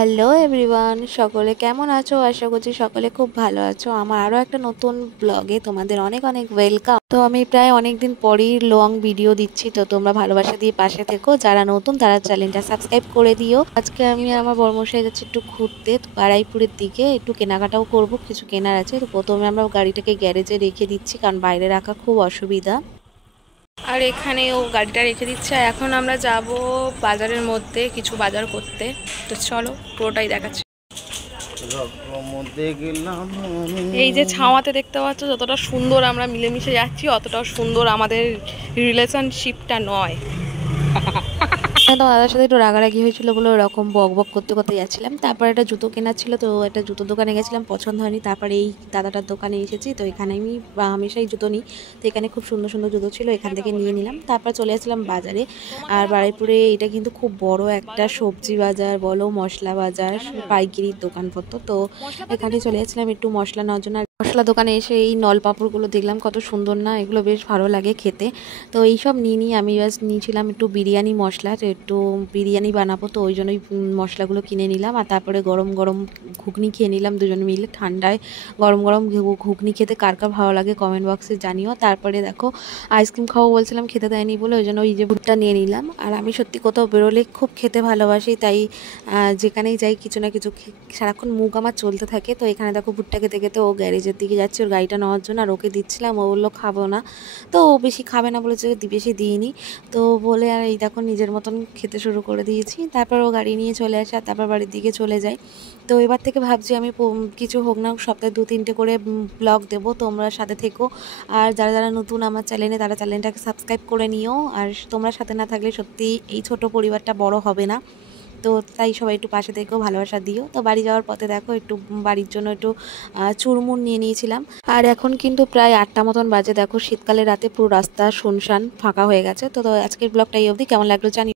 Hello everyone, সকলে কেমন আছো? আশা করছি সকলে খুব ভালো আছো। আমার আরও একটা নতুন ব্লগে তোমাদের অনেক অনেক ওয়েলকাম। তো আমি প্রায় অনেক দিন পরই লং ভিডিও দিচ্ছি, তো তোমরা ভালোবাসা দিয়ে পাশে থেকো। যারা নতুন তারা চ্যানেলটা সাবস্ক্রাইব করে দিও। আজকে আমি আর আমার বর্মশাই যাচ্ছি একটু ঘুরতে বারাইপুরের দিকে, একটু কেনাকাটাও করব, কিছু কেনার আছে। তো প্রথমে আমরা গাড়িটাকে গ্যারেজে রেখে দিচ্ছি, কারণ বাইরে রাখা খুব অসুবিধা। আর এখানে ও গাড়িটা রেখে দিচ্ছে। এখন আমরা যাব বাজারের মধ্যে কিছু বাজার করতে। তো চলো পুরোটাই দেখাচ্ছি। এই যে ছাওয়াতে দেখতে পাচ্ছ, যতটা সুন্দর আমরা মিলেমিশে যাচ্ছি অতটাও সুন্দর আমাদের রিলেশনশিপটা নয়। তো দাদার সাথে একটু রাগারাগি হয়েছিল বলে ওরকম বক বক করতে করতে যাচ্ছিলাম। তারপর একটা জুতো কেনার ছিল, তো একটা জুতোর দোকানে গেছিলাম, পছন্দ হয়নি। তারপরে এই দাদাটার দোকানে এসেছি, তো এখানে আমি হামেশাই জুতো নিই। তো এখানে খুব সুন্দর সুন্দর জুতো ছিল, এখান থেকে নিয়ে নিলাম। তারপর চলে আসলাম বাজারে। আর বারুইপুরে এটা কিন্তু খুব বড় একটা সবজি বাজার বলো, মশলা বাজার, পাইকারির দোকানপত্র। তো এখানে চলে আসলাম একটু মশলা নেওয়ার জন্য। মশলা দোকানে এসে এই নলপাপড়গুলো দেখলাম, কত সুন্দর না, এগুলো বেশ ভালো লাগে খেতে। তো এইসব নিয়ে আমি বাস নিয়েছিলাম একটু বিরিয়ানি মশলা, তো একটু বিরিয়ানি বানাবো, তো ওই জন্যই মশলাগুলো কিনে নিলাম। আর তারপরে গরম গরম ঘুগনি খেয়ে নিলাম দুজনে মিলে। ঠান্ডায় গরম গরম ঘুগনি খেতে কার কার ভালো লাগে কমেন্ট বক্সে জানিও। তারপরে দেখো আইসক্রিম খাবো বলছিলাম, খেতে দেয়নি বলে ওই জন্য ওই যে ভুট্টা নিয়ে নিলাম। আর আমি সত্যি কোথাও বেরোলে খুব খেতে ভালোবাসি, তাই যেখানেই যাই কিছু না কিছু সারাক্ষণ মুখ আমার চলতে থাকে। তো এখানে দেখো ভুট্টা খেতে খেতে ও গ্যারেজের দিকে যাচ্ছে ওর গাড়িটা নেওয়ার জন্য, আর ওকে দিচ্ছিলাম, ও বললো খাবো না। তো ও বেশি খাবে না বলেছে, বেশি দিইনি। তো বলে আর এই দেখো নিজের মতন খেতে শুরু করে দিয়েছি। তারপর ও গাড়ি নিয়ে চলে আসে, আর তারপর বাড়ির দিকে চলে যায়। তো এবার থেকে ভাবছি আমি কিছু হোক না সপ্তাহে 2-3টে করে ব্লগ দেবো, তোমরা সাথে থেকো। আর যারা যারা নতুন আমার চ্যানেলে, তারা চ্যানেলটাকে সাবস্ক্রাইব করে নিও। আর তোমরা সাথে না থাকলে সত্যি এই ছোট পরিবারটা বড় হবে না। তো তাই সবাই একটু পাশে থেকেও ভালোবাসা দিও। তো বাড়ি যাওয়ার পথে দেখো একটু বাড়ির জন্য একটু চুরমুর নিয়ে নিয়েছিলাম। আর এখন কিন্তু প্রায় 8টা মতন বাজে। দেখো শীতকালে রাতে পুরো রাস্তা শুনশান ফাঁকা হয়ে গেছে। তো আজকের ব্লগটা এই অবধি। কেমন লাগলো জানি।